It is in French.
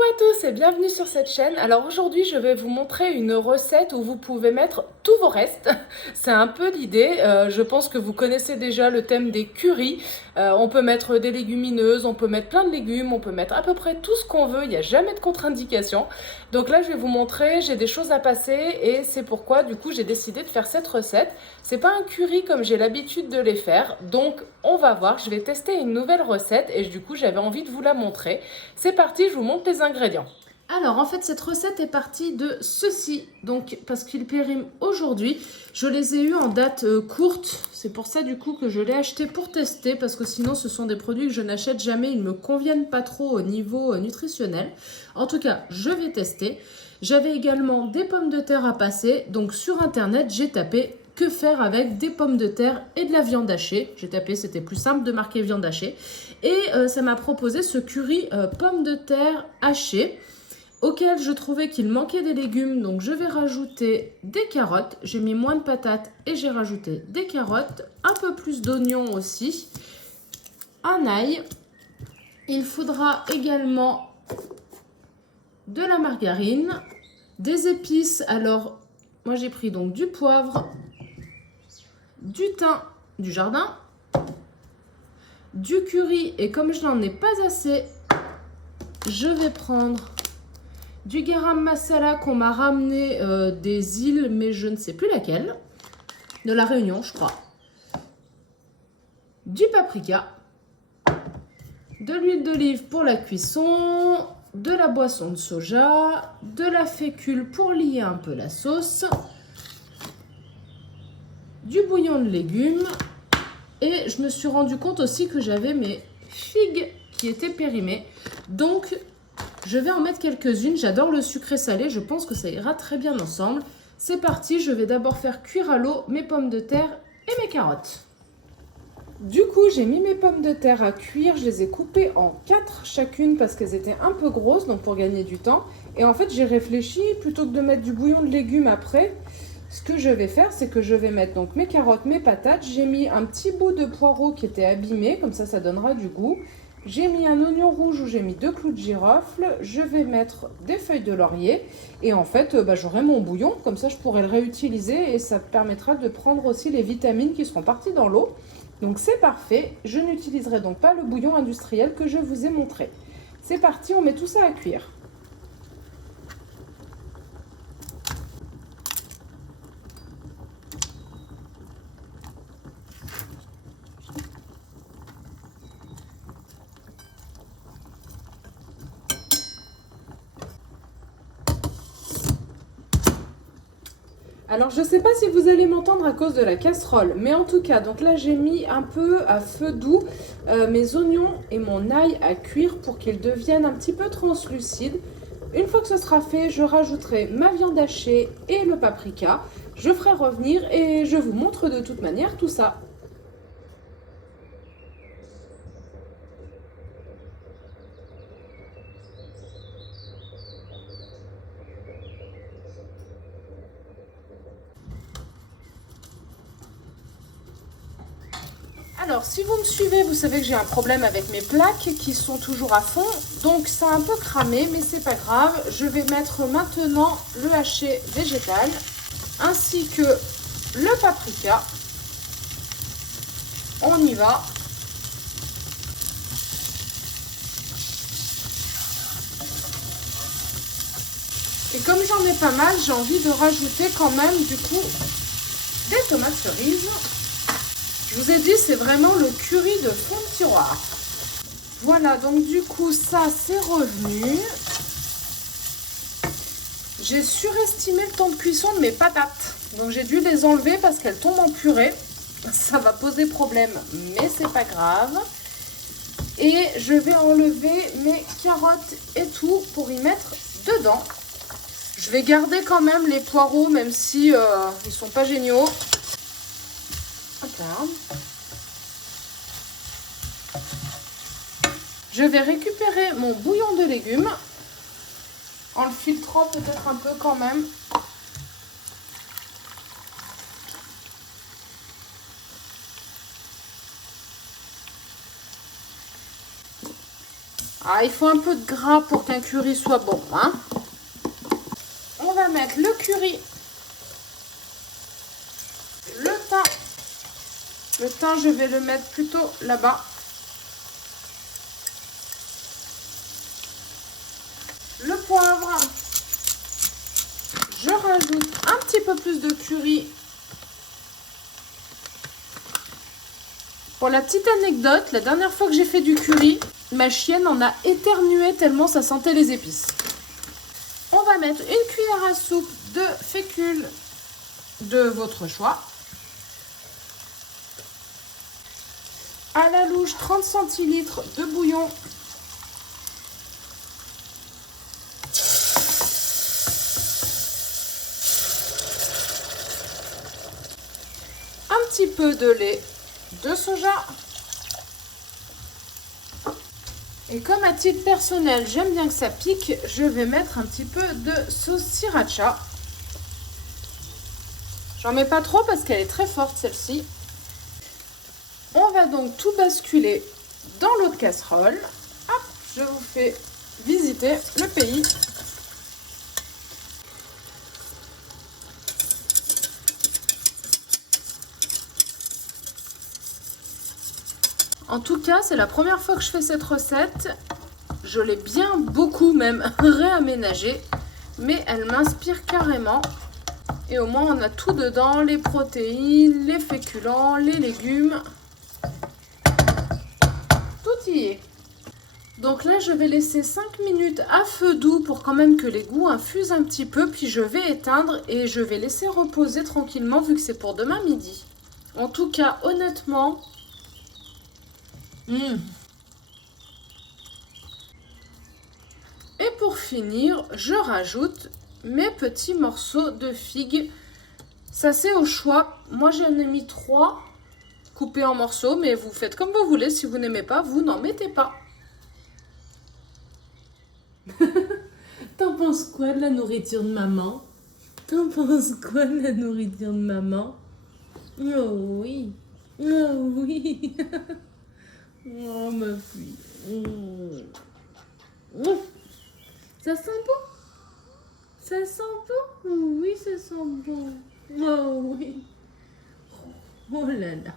Coucou à tous et bienvenue sur cette chaîne. Alors aujourd'hui je vais vous montrer une recette où vous pouvez mettre tous vos restes. C'est un peu l'idée, je pense que vous connaissez déjà le thème des currys. On peut mettre des légumineuses, on peut mettre plein de légumes, on peut mettre à peu près tout ce qu'on veut, il n'y a jamais de contre-indication. Donc là je vais vous montrer, j'ai des choses à passer et c'est pourquoi du coup j'ai décidé de faire cette recette. C'est pas un curry comme j'ai l'habitude de les faire, donc on va voir, je vais tester une nouvelle recette et du coup j'avais envie de vous la montrer. C'est parti, je vous montre les ingrédients. Alors en fait cette recette est partie de ceci, donc parce qu'ils périment aujourd'hui. Je les ai eus en date courte, c'est pour ça du coup que je l'ai acheté pour tester, parce que sinon ce sont des produits que je n'achète jamais, ils ne me conviennent pas trop au niveau nutritionnel. En tout cas, je vais tester. J'avais également des pommes de terre à passer, donc sur internet j'ai tapé que faire avec des pommes de terre et de la viande hachée. J'ai tapé, c'était plus simple de marquer viande hachée. Et ça m'a proposé ce curry pommes de terre hachées, auquel je trouvais qu'il manquait des légumes. Donc je vais rajouter des carottes. J'ai mis moins de patates et j'ai rajouté des carottes. Un peu plus d'oignons aussi. Un ail. Il faudra également de la margarine. Des épices. Alors, moi j'ai pris donc du poivre, du thym du jardin, du curry, et comme je n'en ai pas assez, je vais prendre du garam masala qu'on m'a ramené des îles, mais je ne sais plus laquelle, de la Réunion je crois, du paprika, de l'huile d'olive pour la cuisson, de la boisson de soja, de la fécule pour lier un peu la sauce, du bouillon de légumes. Et je me suis rendu compte aussi que j'avais mes figues qui étaient périmées. Donc, je vais en mettre quelques-unes. J'adore le sucré salé. Je pense que ça ira très bien ensemble. C'est parti. Je vais d'abord faire cuire à l'eau mes pommes de terre et mes carottes. Du coup, j'ai mis mes pommes de terre à cuire. Je les ai coupées en 4 chacune parce qu'elles étaient un peu grosses, donc pour gagner du temps. Et en fait, j'ai réfléchi, plutôt que de mettre du bouillon de légumes après, ce que je vais faire, c'est que je vais mettre donc mes carottes, mes patates. J'ai mis un petit bout de poireau qui était abîmé, comme ça donnera du goût. J'ai mis un oignon rouge où j'ai mis 2 clous de girofle. Je vais mettre des feuilles de laurier. Et en fait, j'aurai mon bouillon, comme ça je pourrai le réutiliser et ça permettra de prendre aussi les vitamines qui seront parties dans l'eau. Donc c'est parfait. Je n'utiliserai donc pas le bouillon industriel que je vous ai montré. C'est parti, on met tout ça à cuire. Alors je ne sais pas si vous allez m'entendre à cause de la casserole, mais en tout cas, donc là j'ai mis un peu à feu doux mes oignons et mon ail à cuire pour qu'ils deviennent un petit peu translucides. Une fois que ce sera fait, je rajouterai ma viande hachée et le paprika. Je ferai revenir et je vous montre de toute manière tout ça. Alors, si vous me suivez, vous savez que j'ai un problème avec mes plaques qui sont toujours à fond. Donc, ça a un peu cramé, mais c'est pas grave. Je vais mettre maintenant le haché végétal ainsi que le paprika. On y va. Et comme j'en ai pas mal, j'ai envie de rajouter quand même du coup des tomates cerises. Je vous ai dit, c'est vraiment le curry de fond de tiroir. Voilà, donc du coup, ça, c'est revenu. J'ai surestimé le temps de cuisson de mes patates. Donc, j'ai dû les enlever parce qu'elles tombent en purée. Ça va poser problème, mais c'est pas grave. Et je vais enlever mes carottes et tout pour y mettre dedans. Je vais garder quand même les poireaux, même si ils sont pas géniaux. Hop là. Je vais récupérer mon bouillon de légumes en le filtrant peut-être un peu quand même. Ah, il faut un peu de gras pour qu'un curry soit bon, hein. On va mettre le curry, le thym. Le thym, je vais le mettre plutôt là-bas. Le poivre. Je rajoute un petit peu plus de curry. Pour la petite anecdote, la dernière fois que j'ai fait du curry, ma chienne en a éternué tellement ça sentait les épices. On va mettre une cuillère à soupe de fécule de votre choix. À la louche, 30 centilitres de bouillon. Un petit peu de lait de soja. Et comme à titre personnel, j'aime bien que ça pique, je vais mettre un petit peu de sauce sriracha. J'en mets pas trop parce qu'elle est très forte celle-ci. On va donc tout basculer dans l'eau de casserole. Hop, je vous fais visiter le pays. En tout cas, c'est la première fois que je fais cette recette. Je l'ai bien beaucoup même réaménagée, mais elle m'inspire carrément. Et au moins, on a tout dedans, les protéines, les féculents, les légumes. Tout y est. Donc là, je vais laisser 5 minutes à feu doux pour quand même que les goûts infusent un petit peu. Puis je vais éteindre et je vais laisser reposer tranquillement vu que c'est pour demain midi. En tout cas, honnêtement... Et pour finir, je rajoute mes petits morceaux de figues. Ça c'est au choix. Moi j'en ai mis 3 coupés en morceaux, mais vous faites comme vous voulez. Si vous n'aimez pas, vous n'en mettez pas. T'en penses quoi de la nourriture de maman? T'en penses quoi de la nourriture de maman? Oh oui, oh oui. Oh ma fille. Ça sent bon? Ça sent bon? Oh oui, ça sent bon. Oh oui. Oh là là.